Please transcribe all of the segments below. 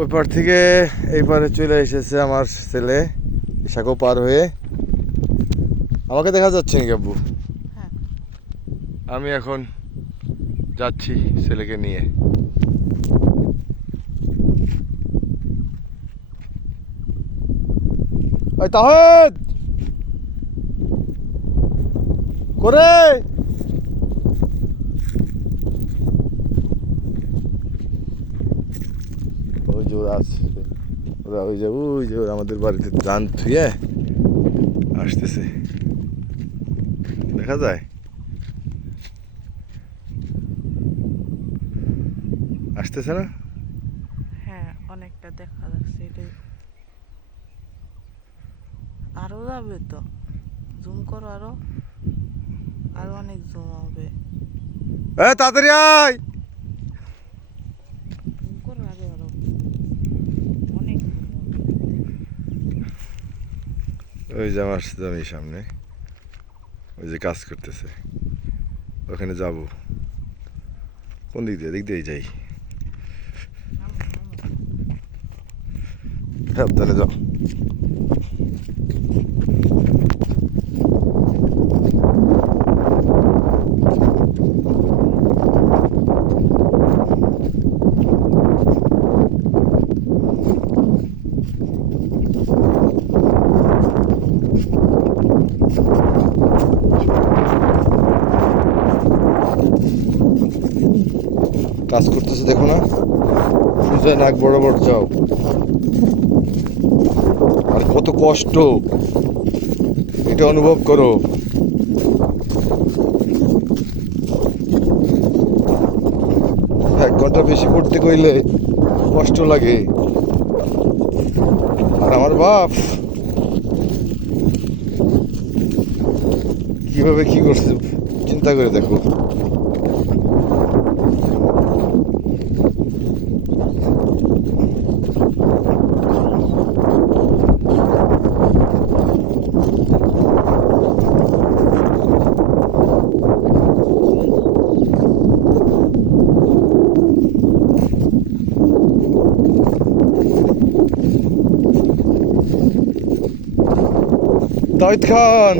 ওই পার থেকে এই পারে চলে এসেছে আমার ছেলে, সাঁকো পার হয়ে। আমাকে দেখা যাচ্ছে নাকি আব্বু? হ্যাঁ। আমি এখন যাচ্ছি ছেলেকে নিয়ে। ওই তাহেদ করে ওই যে ওরা আসছে, ওরা ওই যে ওরা আমাদের বাড়িতে ধান থুয়ে আসতেছে, দেখা যায়, আসতেছে না? হ্যাঁ, অনেকটা দেখা যাচ্ছে এটাই। আরো যাবে তো, জুম করো আরো, আরো অনেক জুম হবে। তাড়াতাড়ি আয়। জুম করো আরো আরো, অনেক জুম হবে। ওই যে আমার জমির সামনে ওই যে কাজ করতেছে, ওখানে যাব। কোন দিক দিয়ে? দিক দিয়েই যাই, নামো নামো। সাবধানে যাও। কাজ করতেছে দেখো না, সোজা নাক বরাবর যাও। আর কত কষ্ট এটা অনুভব করো। এক ঘন্টা বেশি পড়তে কইলে কষ্ট লাগে। আর আমার বাপ কিভাবে কি করছে চিন্তা করে দেখো। তাইদ খান,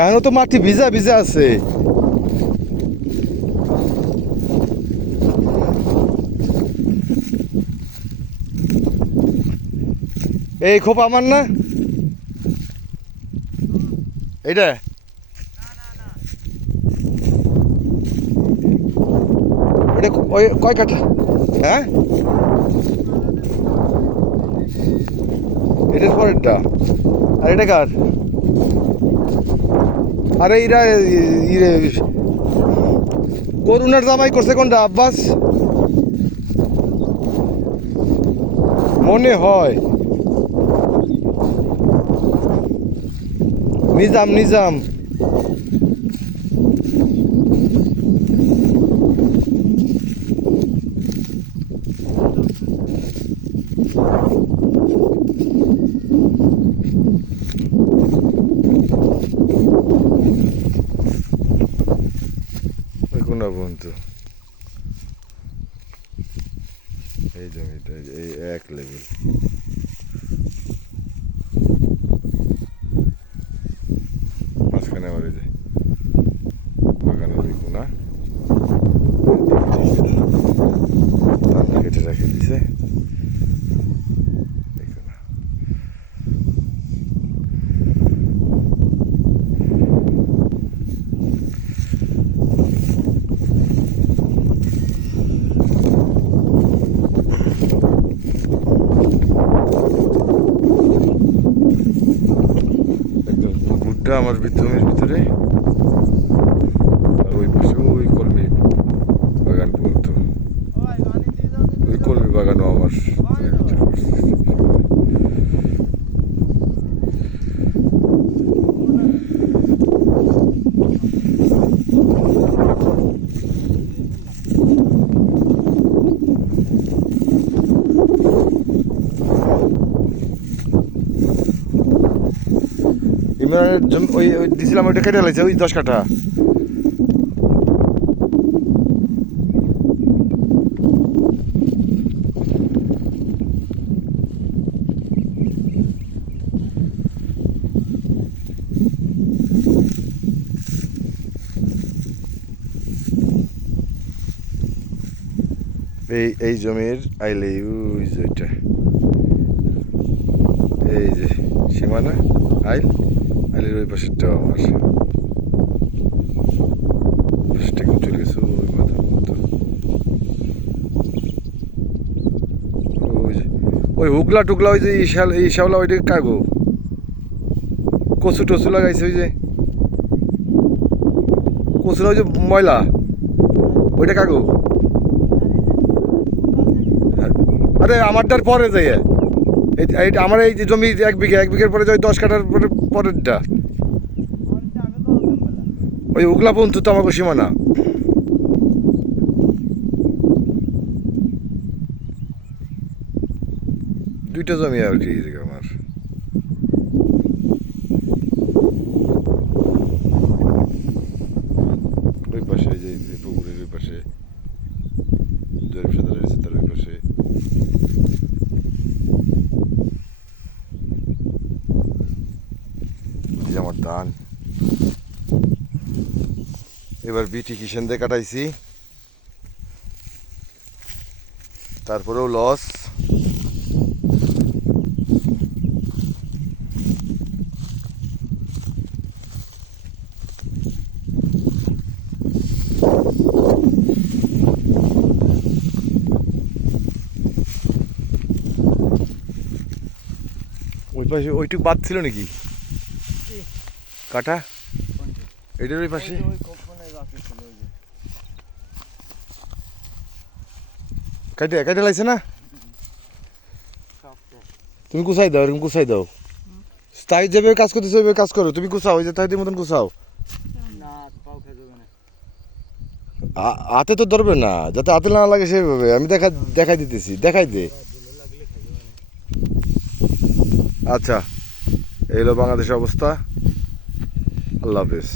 এখনো তো মাটি ভিজা ভিজা আছে। এই খোপ আমার না এইটা? এটা ওই কয় কাঠা? হ্যাঁ, এটার পরেরটা। আর এটা কার? আরে এরা করুণার জামাই করছে কোনটা? আব্বাস মনে হয়। নিজাম নিজাম। দেখুন না বন্ধু, এই জমিটা এই এক লেভেল। মাঝখানে আমার এই যে বাগানের ওই কোনা ধান কেটে রেখে দিছে। ভুট্টা আমার জমির ভিতরে, আর ওই পাশে ওই কলমি বাগান পর্যন্ত। ওই কলমি বাগানও আমার জমির ভিতরে করছে। ইমরানের ওই দিছিলাম, ওইটা কেটে লাগছে ওই 10 কাঠা। এই জমির আইলে ওই যে ওইটা এই যে সীমানা আইলের ওই পাশেরটাও আমার পাশেরটা কিন্তু চলে গেছে ওই মাথার মতো ওই যে ওই হুগলা টুকলা ওই যে এই শ্যাওলা ওইটা কাগো কচু টচু লাগাইছে ওই যে কচুরা ওই যে ময়লা ওইটা কাগো আরে আমারটার পরে যাই এইটা আমার এই যে জমি 1 বিঘার পরে যাই 10 কাঠার পরে পরেরটা ওই উগলা পর্যন্ত তো আমাকে সীমানা দুইটা জমি আর কি এই জায়গা আমার ওই পাশে এই যে পুকুরের ওই পাশে জরিপ সাদা রয়েছে তার ওই পাশে এই যে আমার ধান এবার বিটি কিষেন দিয়ে কাটাইছি তারপরেও লস ওই পাশে ওইটুকু বাদ ছিল নাকি কাটা এটার ওই পাশে কাটে কাটে লাগছে না তুমি কুচাই দাও এরকম কুচাই দাও তাই যেভাবে কাজ করতেছো ওইভাবে কাজ করো তুমি কুচাও ওই যে তাই মতন কুচাও হাতে তো ধরবে না যাতে হাতে না লাগে সেভাবে আমি দেখাই দিতেছি দেখাই দে আচ্ছা এই হলো বাংলাদেশের অবস্থা আল্লাহ হাফেজ